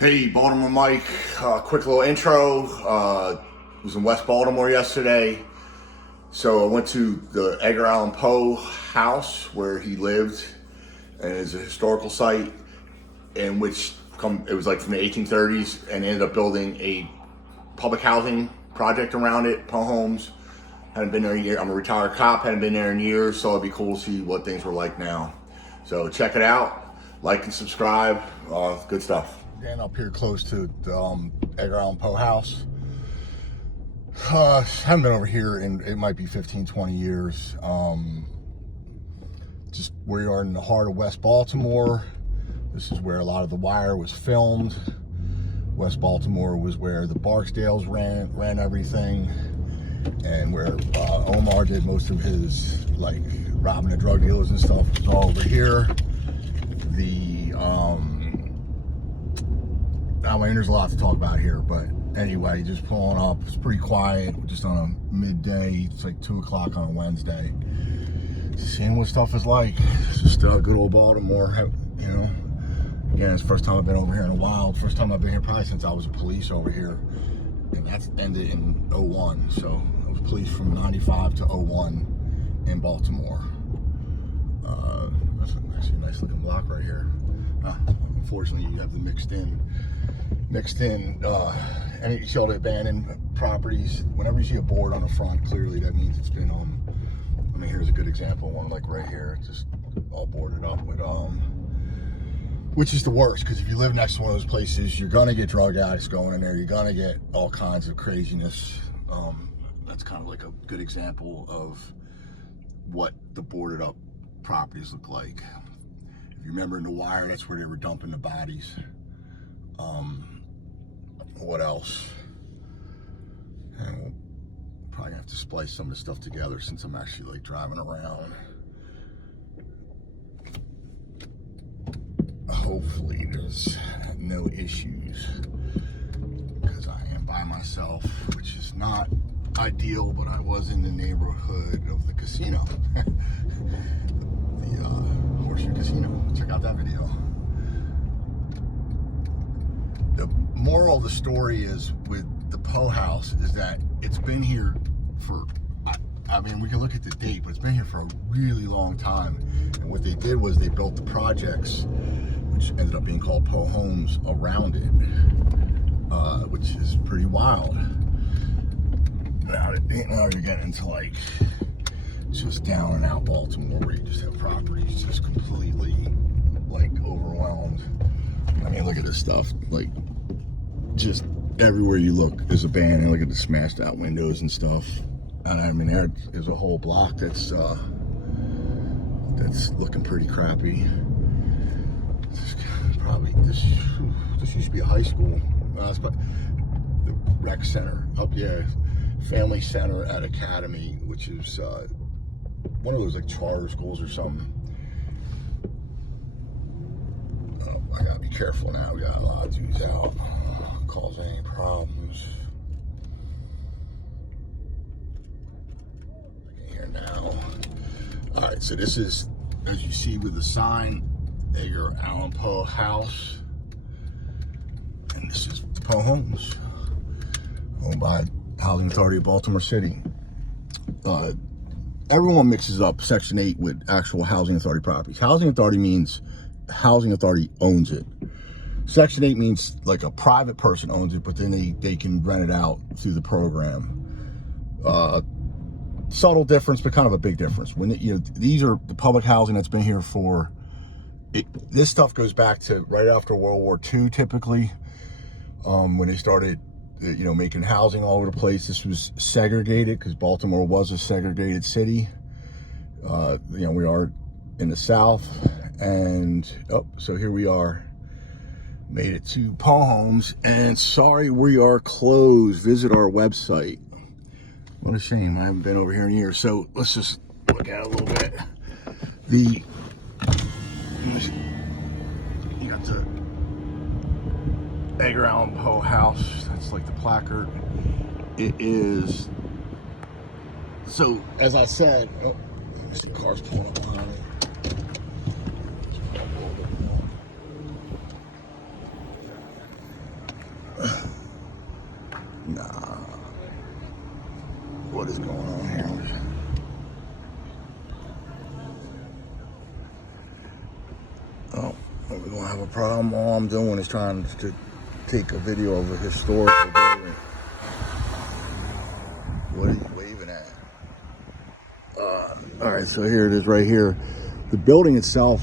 Hey, Baltimore Mike, quick little intro. Was in West Baltimore yesterday. So I went to the Edgar Allen Poe House where he lived, and it's a historical site in which it was like from the 1830s, and ended up building a public housing project around it, Poe Homes. Hadn't been there in a year. I'm a retired cop, hadn't been there in years, so it'd be cool to see what things were like now. So check it out, like and subscribe, good stuff. Getting up here close to the Edgar Allen Poe House. Haven't been over here in, it might be 15, 20 years. Just where you are in the heart of West Baltimore. This is where a lot of The Wire was filmed. West Baltimore was where the Barksdales ran everything, and where Omar did most of his like robbing the drug dealers and stuff. It's all over here. I mean, there's a lot to talk about here, but anyway, just pulling up. It's pretty quiet, just on a midday. It's like 2 o'clock on a Wednesday. Seeing what stuff is like. It's just good old Baltimore, you know. Again, it's the first time I've been over here in a while. First time I've been here probably since I was a police over here. And that's ended in 01. So I was police from 95 to 01 in Baltimore. That's actually a nice looking block right here. Unfortunately, you have the mixed in, and you see all the abandoned properties. Whenever you see a board on the front, clearly that means it's been, I mean, here's a good example, one like right here, just all boarded up with, which is the worst, because if you live next to one of those places, you're gonna get drug addicts going in there, you're gonna get all kinds of craziness. That's kind of like a good example of what the boarded up properties look like. If you remember in The Wire, that's where they were dumping the bodies. What else? And we'll probably have to splice some of this stuff together since I'm actually like driving around. Hopefully there's no issues, because I am by myself, which is not ideal, but I was in the neighborhood of the casino. The Horseshoe Casino. Check out that video. The moral of the story is with the Poe House is that it's been here for, I mean, we can look at the date, but it's been here for a really long time. And what they did was they built the projects, which ended up being called Poe Homes, around it, which is pretty wild. Now you're getting into like just down and out Baltimore, where you just have properties just completely like overwhelmed. I mean, look at this stuff, like just everywhere you look is abandoned. Look at the smashed out windows and stuff. And I mean, there is a whole block that's looking pretty crappy. This used to be a high school. The rec center up, yeah, family center at Academy, which is one of those like charter schools or something. I gotta be careful now. We got a lot of dudes out. Cause any problems. Here now. All right, so this is, as you see with the sign, Edgar Allen Poe House, and this is the Poe Homes, owned by Housing Authority of Baltimore City. Everyone mixes up Section 8 with actual Housing Authority properties. Housing Authority means Housing Authority owns it. Section 8 means like a private person owns it, but then they can rent it out through the program. Subtle difference, but kind of a big difference. When these are the public housing that's been here for. This stuff goes back to right after World War II, typically, when they started, making housing all over the place. This was segregated because Baltimore was a segregated city. We are in the South, and so here we are. Made it to Poe Homes, and sorry we are closed. Visit our website. What a shame. I haven't been over here in years. So let's just look at it a little bit. You got the Edgar Allen Poe House. That's like the placard. It is. So as I said, I see cars pulling up behind it. Oh, we're gonna have a problem. All I'm doing is trying to take a video of a historical building. What are you waving at? All right, so here it is right here. The building itself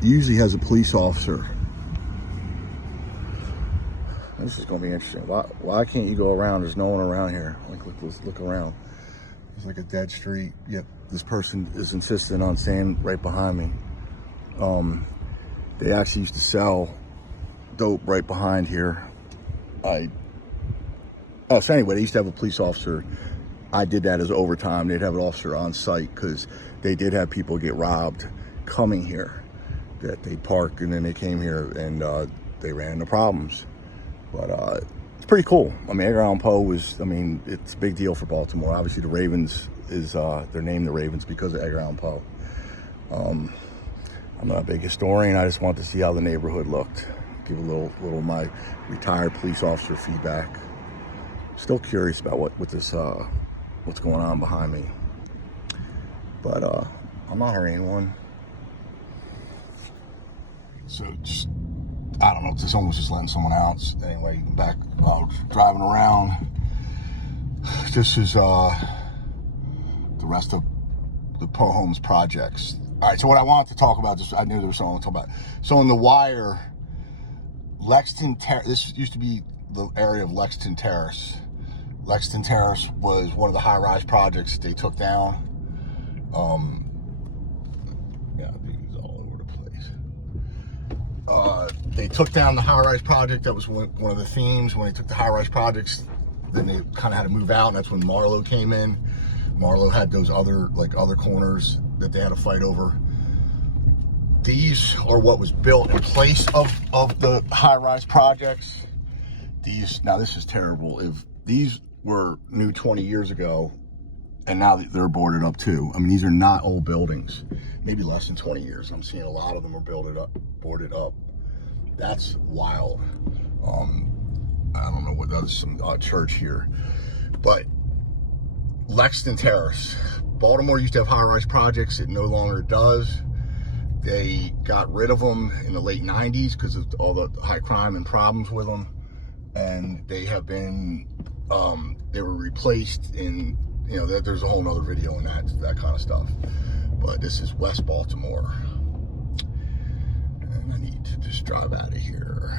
usually has a police officer. This is gonna be interesting. Why can't you go around? There's no one around here. Like, let's look around. It's like a dead street. Yep, this person is insisting on staying right behind me. They actually used to sell dope right behind here. So anyway, they used to have a police officer. I did that as overtime. They'd have an officer on site because they did have people get robbed coming here, that they park and then they came here and they ran into problems. But it's pretty cool. I mean, Edgar Allen Poe was, I mean, it's a big deal for Baltimore. Obviously the Ravens is, they're named the Ravens because of Edgar Allen Poe. I'm not a big historian. I just wanted to see how the neighborhood looked. Give a little my retired police officer feedback. Still curious about what's going on behind me. But I'm not hurting anyone. So just, I don't know, this almost just letting someone out. Anyway, back driving around. This is the rest of the Poe Homes projects. All right, so what I wanted to talk about, just I knew there was something to talk about. So in The Wire, Lexington Terrace, this used to be the area of Lexington Terrace. Lexington Terrace was one of the high-rise projects that they took down. Yeah, these all over the place. They took down the high-rise project. That was one of the themes when they took the high-rise projects. Then they kind of had to move out, and that's when Marlowe came in. Marlowe had those other corners that they had to fight over. These are what was built in place of the high-rise projects. Now this is terrible. If these were new 20 years ago, and now they're boarded up too. I mean, these are not old buildings. Maybe less than 20 years. I'm seeing a lot of them are boarded up. That's wild. I don't know what that's some church here, but Lexington Terrace. Baltimore used to have high-rise projects. It no longer does. They got rid of them in the late 90s because of all the high crime and problems with them. And they have been, they were replaced in, you know, there's a whole nother video on that kind of stuff. But this is West Baltimore. And I need to just drive out of here.